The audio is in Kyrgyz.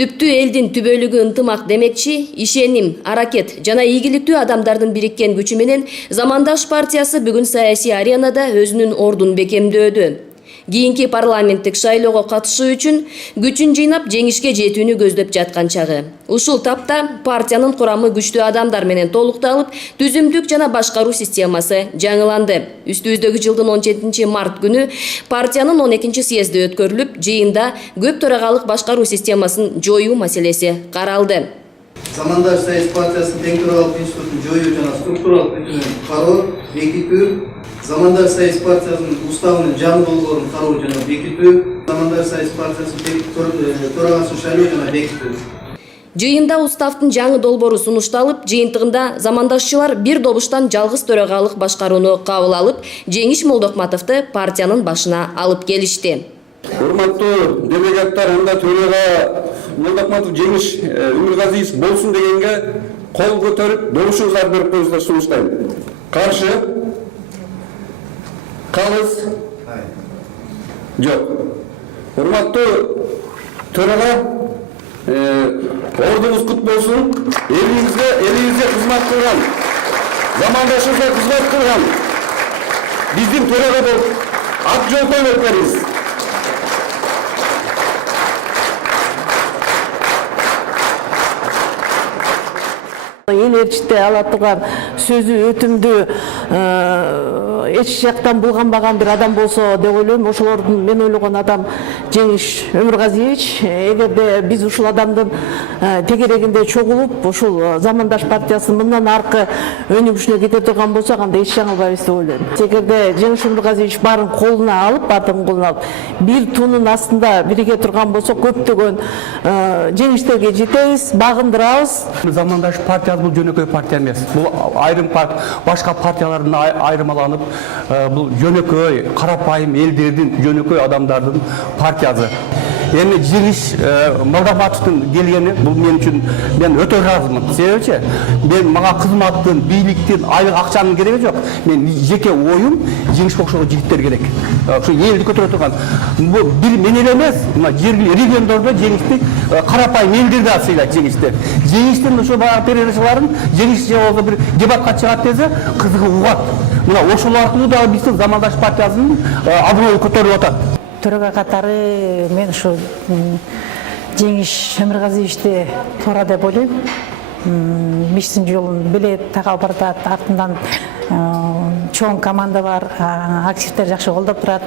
Түптүү элдин түбөлүгү ынтымак демекчи, ишеним, аракет жана ийгиликтүү адамдардын бириккен күчү менен Замандаш партиясы бүгүн саясий аренада өзүнүн ордун бекемдөөдү. Кийинки парламенттик шайлоого катышуу үчүн күчүн жыйнап жеңишке жетүүнү көздөп жаткан чагы. Ушул тапта партиянын курамы күчтүү адамдар менен толукталып, түзүмдүк жана башкаруу системасы жаңыланды. Үстүбүздөгү жылдын 17 март күнү партиянын 12 съезди өткөрүлүп, жыйында көп төрагалык башкаруу системасын жоюу маселеси каралды. Замандаш саясий партиясынын тең төрагалык институтун жоюу жана структуралык бүтүнүн кароо, бекитүү, Замандаш саясий партиясынын уставынын жаңы долбоорун кароо жана бекитүү, Замандаш саясий партиясынын төрагасын шайлоо жана бекитүү. Жыйында уставдын жаңы долбоору сунушталып, жыйынтыгында замандашчылар бир добуштан жалгыз төрагалык башкарууну кабыл алып, Жеңиш Молдокматовду партиянын башына алып келишти. Урматтуу делегаттар, анда төрага Молдокматов Жеңиш Өмүргазиевич болсун дегенге кол көтөрүп, добушуңуздар берип коюңуздар, сунуштайм. Каршы? Калыс? Жок. Урматтуу төрага, ордуңуз кут болсун. Элибизге кызмат кылган, замандашыбызга кызмат кылган биздин төрага болуп ат жол коюп бериңиз. Эл ээрчитте ала турган сөзү өтүмдүү, эч жактан булганбаган бир адам болсо деп ойлойм. Ошолордун мен ойлогон адам Жеңиш Өмүргазиевич. Эгерде биз ушул адамдын тегерегинде чогулуп, ушул Замандаш партиясынын мындан аркы өнүгүшүнө кете турган болсок, анда эч жаңылбайбыз деп ойлойм. Эгерде Жеңиш Өмүргазиевич баарын колуна алып, бир туунун астында бириге турган болсок, көптөгөн жеңиштерге жетебиз, багындырабыз. Замандаш партия бул жөнөкөй партия эмес. Бул айрым башка партиялардан айырмаланып, бул жөнөкөй, карапайым элдердин, жөнөкөй адамдардын партиясы. Эми Жеңиш Молдокматовдун келгени бул мен үчүн мен өтө ыраазымын. Себеби мен мага кызматтын, бийликтин, айлык акчанын кереги жок. Мен жеке оюм Жеңиш окшогон жигиттер керек. Ошо элди көтөрө турган. Бул бир мен эле эмес, мына региондордо Жеңишти карапайым элдер да сыйлайт Жеңишти. Жеңиштин ошо баягы передачаларын Жеңиш болсо бир дебатка чыгат десе, кызыгы угат. Мына ошол аркылуу да биздин Замандаш партиясынын аброю көтөрүлүп атат. Төрага катары мен ушу Жеңиш Өмүргазиевичти туура деп ойлойм. Биздин жолун беле такап баратат, артынан чоң команда бар, активдер жакшы колдоп турат.